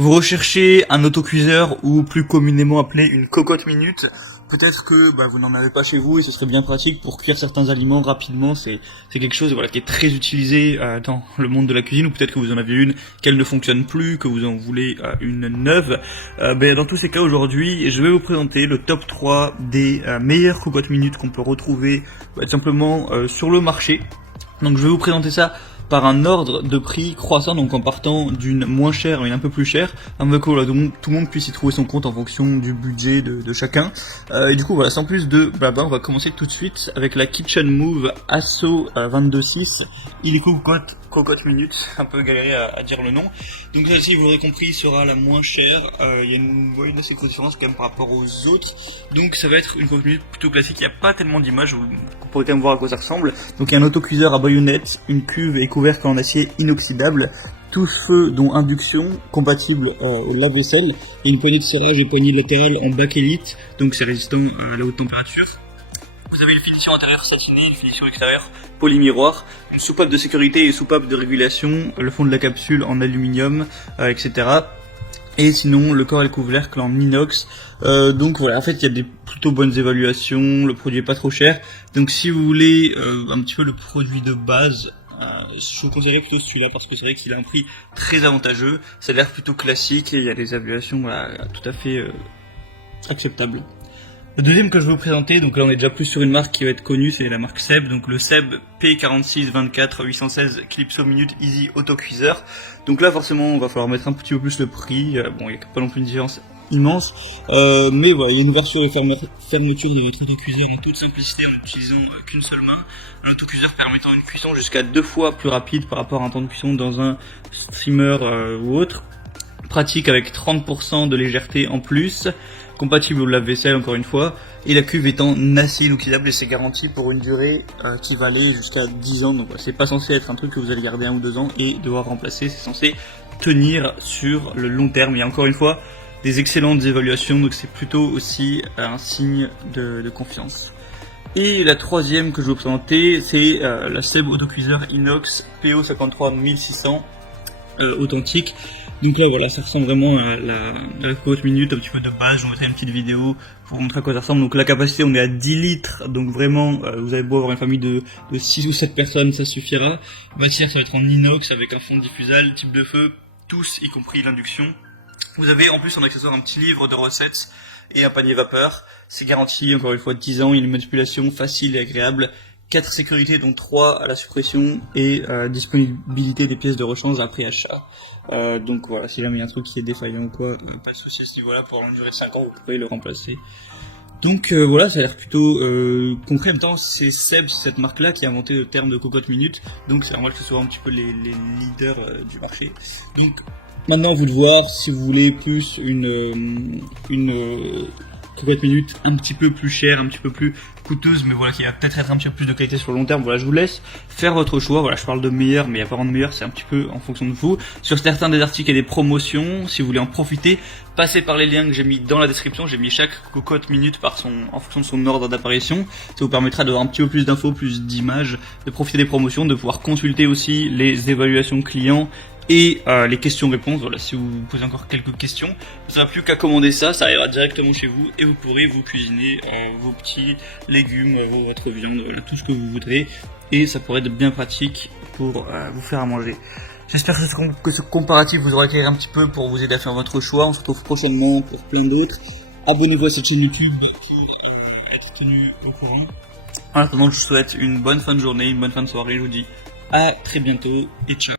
Vous recherchez un autocuiseur ou plus communément appelé une cocotte minute. Peut-être que vous n'en avez pas chez vous et ce serait bien pratique pour cuire certains aliments rapidement. C'est quelque chose qui est très utilisé dans le monde de la cuisine, ou peut-être que vous en avez une qu'elle ne fonctionne plus, que vous en voulez une neuve. Dans tous ces cas, aujourd'hui, je vais vous présenter le top 3 des meilleures cocottes minutes qu'on peut retrouver tout simplement sur le marché. Donc je vais vous présenter ça par un ordre de prix croissant, donc en partant d'une moins chère à une un peu plus chère, afin que tout le monde puisse y trouver son compte en fonction du budget de chacun. Et du coup voilà, sans plus de blabla, on va commencer tout de suite avec la Kitchen Move Asso 22.6 illico cocotte minute, un peu galéré à dire le nom. Donc celle-ci, vous l'aurez compris, sera la moins chère. Il y a une assez grosse différence quand même par rapport aux autres. Donc ça va être une cocotte minute plutôt classique, il n'y a pas tellement d'images, vous pourrez quand même voir à quoi ça ressemble. Donc il y a un autocuiseur à baïonnette, une cuve et couvercle en acier inoxydable, tous feux dont induction, compatible au lave-vaisselle, et une poignée de serrage et poignée latérale en bakélite, donc c'est résistant à la haute température. Vous avez une finition intérieure satinée, une finition extérieure polymiroir, une soupape de sécurité et soupape de régulation, le fond de la capsule en aluminium, etc. Et sinon, le corps et le couvercle en inox. Donc voilà, en fait, il y a des plutôt bonnes évaluations, le produit est pas trop cher. Donc si vous voulez un petit peu le produit de base, je vous conseillerais plutôt celui-là parce que c'est vrai qu'il a un prix très avantageux. Ça a l'air plutôt classique et il y a des évaluations tout à fait acceptables. Le deuxième que je vais vous présenter, donc là on est déjà plus sur une marque qui va être connue, c'est la marque Seb, donc le Seb P4624 Clipso Minute Easy Autocuiseur. Donc là forcément on va falloir mettre un petit peu plus le prix, bon il n'y a pas non plus une différence immense, mais voilà, il y a une ouverture et fermeture de votre autocuiseur en toute simplicité en n'utilisant qu'une seule main. L'autocuiseur permettant une cuisson jusqu'à 2 fois plus rapide par rapport à un temps de cuisson dans un steamer ou autre. Pratique avec 30% de légèreté en plus, compatible au lave-vaisselle encore une fois, et la cuve étant acier inoxydable et c'est garanti pour une durée qui va aller jusqu'à 10 ans, donc c'est pas censé être un truc que vous allez garder 1 ou 2 ans et devoir remplacer, c'est censé tenir sur le long terme. Il y a encore une fois des excellentes évaluations, donc c'est plutôt aussi un signe de confiance. Et la troisième que je vais vous présenter, c'est la Seb Autocuiseur Inox PO53 1600 authentique. Donc là voilà, ça ressemble vraiment à la cocotte minute, un petit peu de base. Je vous mettrai une petite vidéo pour vous montrer à quoi ça ressemble. Donc la capacité, on est à 10 litres, donc vraiment vous avez beau avoir une famille de 6 ou 7 personnes, ça suffira. Matière, ça va être en inox avec un fond diffusable, type de feu, tous y compris l'induction. Vous avez en plus en accessoire un petit livre de recettes et un panier vapeur. C'est garanti encore une fois 10 ans, il y a une manipulation facile et agréable. 4 sécurités dont 3 à la suppression et disponibilité des pièces de rechange après achat. Donc voilà, si jamais il y a un truc qui est défaillant ou quoi, pas de souci à ce niveau-là, pour une durée de 5 ans vous pouvez le remplacer. Donc voilà, ça a l'air plutôt concret. En même temps, c'est Seb, cette marque-là, qui a inventé le terme de cocotte minute, donc c'est normal que ce soit un petit peu les leaders du marché. Donc maintenant, vous de voir si vous voulez plus une cocotte minute un petit peu plus chère, un petit peu plus coûteuse, mais voilà, qui va peut-être être un petit peu plus de qualité sur le long terme. Voilà, je vous laisse faire votre choix. Voilà, je parle de meilleur, mais il n'y a pas vraiment de meilleur, c'est un petit peu en fonction de vous. Sur certains des articles, il y a des promotions. Si vous voulez en profiter, passez par les liens que j'ai mis dans la description. J'ai mis chaque cocotte minute en fonction de son ordre d'apparition. Ça vous permettra d'avoir un petit peu plus d'infos, plus d'images, de profiter des promotions, de pouvoir consulter aussi les évaluations clients et les questions-réponses. Voilà, si vous posez encore quelques questions, vous n'aurez plus qu'à commander ça, ça arrivera directement chez vous et vous pourrez vous cuisiner vos petits légumes, votre viande, voilà, tout ce que vous voudrez, et ça pourrait être bien pratique pour vous faire à manger. J'espère que ce comparatif vous aura éclairé un petit peu pour vous aider à faire votre choix. On se retrouve prochainement pour plein d'autres. Abonnez-vous à cette chaîne YouTube pour être tenu au courant. En attendant, je vous souhaite une bonne fin de journée, une bonne fin de soirée. Je vous dis à très bientôt et ciao.